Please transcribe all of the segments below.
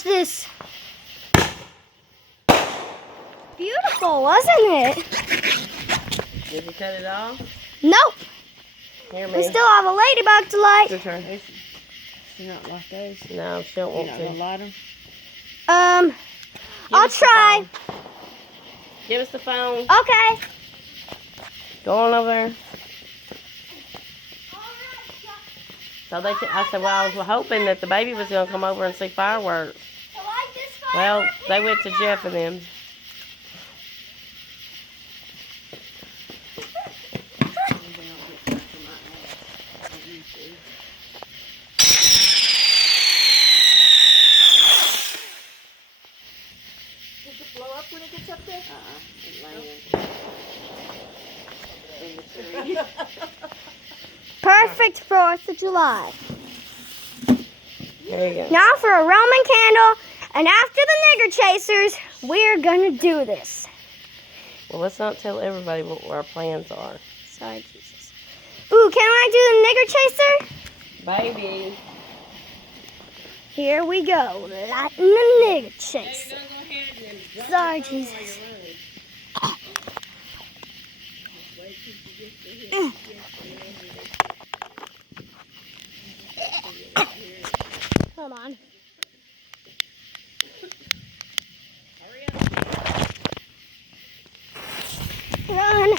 Watch this. Beautiful, wasn't it? Did you cut it off? Nope. Here, We me. still have a ladybug to light. Your turn. She not like those. No, she don't You're want not to. gonna light them? I'll us the try. phone. Give us the phone. Okay. Go on over there. So I said, well, I was hoping that the baby was going to come over and see fireworks. Well, they went to Jeff and them. Does it blow up when it gets up there? In the tree. Perfect 4th of July. There you go. Now for a Roman candle, and after the nigger chasers, we're gonna do this. Well, let's not tell everybody what our plans are. Sorry, Jesus. Ooh, can I do the nigger chaser? Baby. Here we go, lighting the nigger chaser. Sorry, Jesus. Hold on. Run.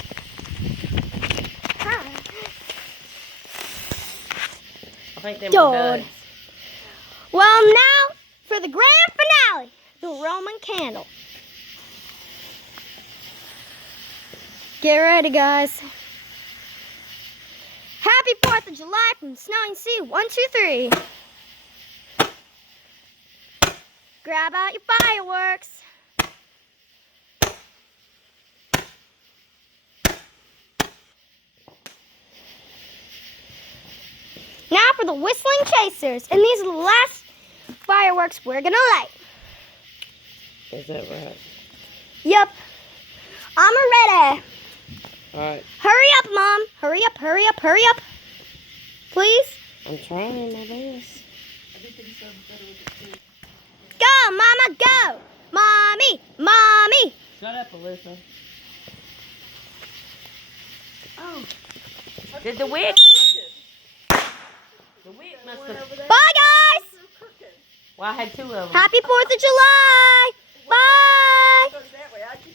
I think they were Dog. done. Well, now for the grand finale, the Roman candle. Get ready, guys. Happy 4th of July from Snowing Sea 123. Grab out your fireworks. Now for the whistling chasers, and these are the last fireworks we're gonna light. Is that right? Yep. I'm ready. All right. Hurry up, Mom. Hurry up, hurry up, hurry up. Please. I'm trying my best. Go, Mama, go. Mommy, Mommy. Shut up, Alyssa. Oh. Did the wick? The wick must have. Bye, guys. Well, I had 2 of them. Happy 4th of July. Bye.